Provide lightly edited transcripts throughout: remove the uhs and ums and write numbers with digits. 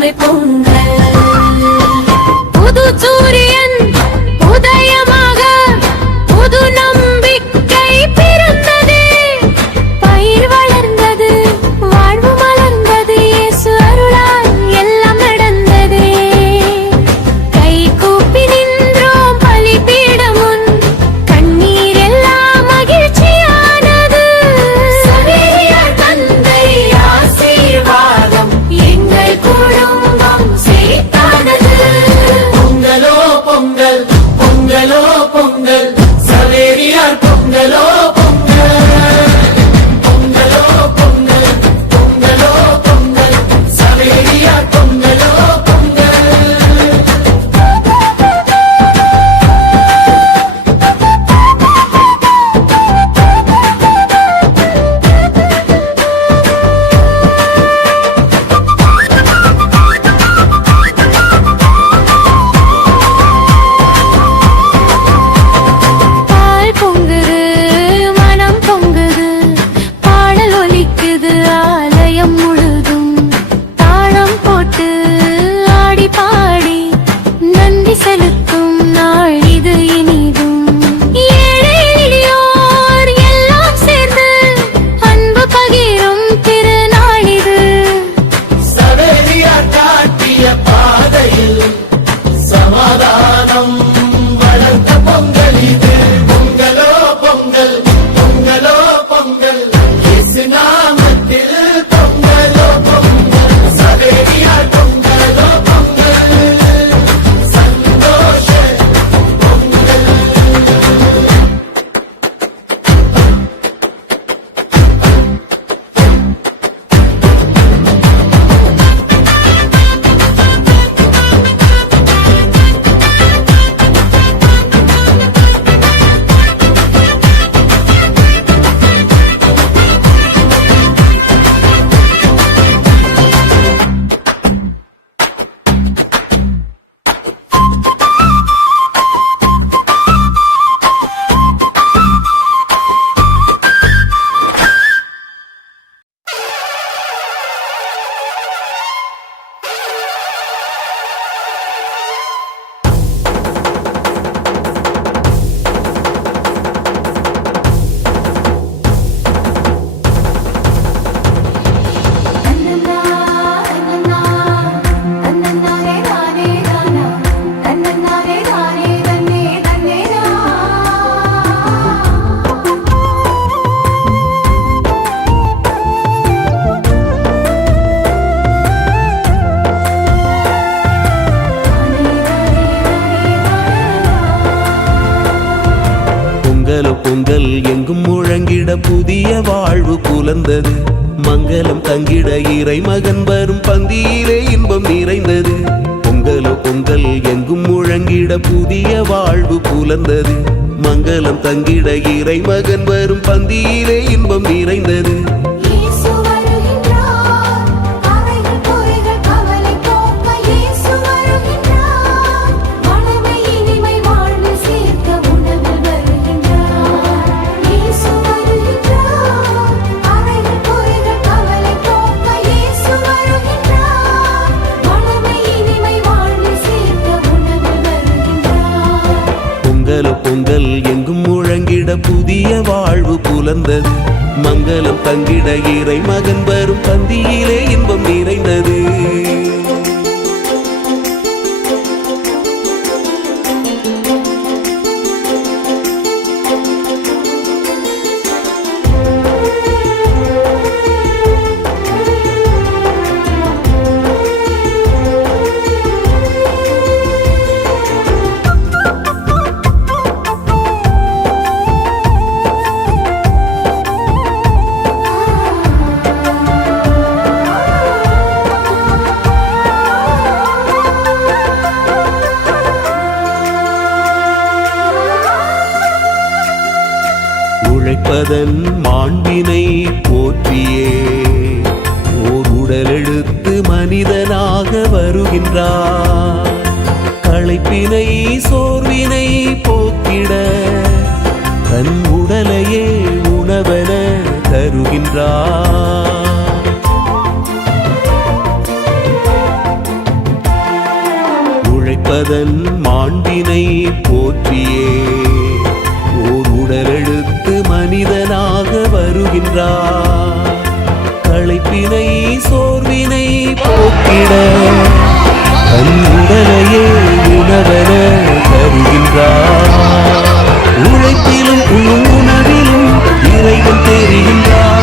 நன்மை பொங்கல். புது சூரியன் உதயமாக புது நம்பிக்கை பிறந்தது. பயிர் வளர்ந்தது, வாழ்வு மலர்ந்தது, இயேசு அருளால் எல்லாம் நடந்தது. கை கூப்பி நின்றோம் பலிபீடம் முன், கண்ணீர் எல்லாம் மகிழ்ச்சியானது. சவேரியார் தந்தை ஆசீர்வாதம் எங்கள் குடும்பம் செழித்தானது. பொங்கலோ பொங்கல், பொங்கலோ பொங்கல், சவேரியார் பொங்கலோ பொங்கல். பொங்கலோ பொங்கல், பொங்கலோ பொங்கல், சவேரியார் பொங்கலோ பொங்கல். பால் பொங்குது, மனம் பொங்குது, பாடல் ஒலிக்குது ஆலயம் முழுதும். தாளம் போட்டு ஆடி பாடி நன்றி செலுத்தும் நாள் இது இனிதும். ஏழை எளியோர் எல்லாம் சேர்ந்து அன்பு பகிரும் திருநாள் இது. சவேரியார் காட்டிய பாதையில் சமாதானம் வளர்த்த பொங்கல் இது. பொங்கலோ பொங்கல், பொங்கலோ பொங்கல், இயேசு நாமத்தில் பொங்கலோ பொங்கல். சவேரியார் பொங்கலோ பொங்கல், சந்தோஷ பொங்கல். பொங்கலோ பொங்கல் எங்கும் முழங்கிட புதிய வாழ்வு புலர்ந்தது. மங்களம் தங்கிட இறை மகன் வரும் பந்தியிலே இன்பம் நிறைந்தது. பொங்கலோ பொங்கல் எங்கும் முழங்கிட புதிய வாழ்வு புலர்ந்தது. மங்களம் தங்கிட இறை மகன் வரும் பந்தியிலே இன்பம் நிறைந்தது. இயேசு வருகின்றார், அறைகள் பொறைகள் கவலை போக்க இயேசு வருகின்றார். வளமை இனிமை வாழ்வில் சேர்க்க உணவில் வருகின்றார். இயேசு வருகின்றார், அறைகள் பொறைகள் கவலை போக்க இயேசு வருகின்றார். வளமை இனிமை வாழ்வில் சேர்க்க உணவில் வருகின்றார். பொங்கலோ பொங்கல் எங்கும் முழங்கிட புதிய வாழ்வு புலர்ந்தது. மங்களம் தங்கிட இறை மகன் வரும் பந்தியிலே இன்பம் நிறைந்தது. உழைப்பதன் மாண்பினை போற்றியே ஓர் உடலெடுத்து மனிதனாக வருகின்றார். களைப்பினை சோர்வினை போக்கிட தன் உடலையே உணவென தருகின்றார். மனிதன் மாண்பினை போற்றியே ஓர் உடலெடுத்து மனிதனாக வருகின்றார். களைப்பினை சோர்வினை போக்கிட தன் உடலையே உணவென தருகின்றார். உழைப்பிலும் உணவிலும் இறைவன் தெரிகின்றார்.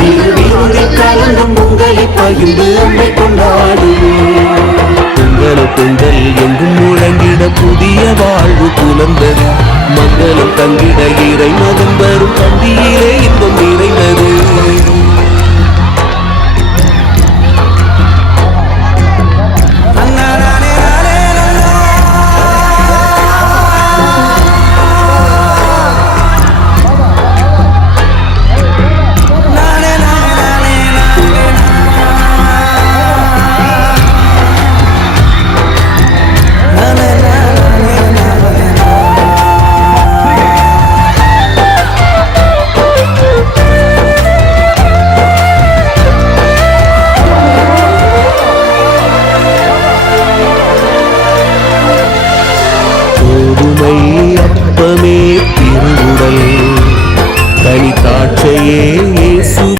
திருவிருந்தில் கலந்தும் பொங்கலை பகிர்ந்து அம்மை கொண்டாடுவோம். பொங்கல் எங்கும் முழங்கிட புதிய வாழ்வு புலர்ந்தது. மங்களம் தங்கிட இறை மகன் வரும் பந்தியிலே இன்பம் நிறைந்தது.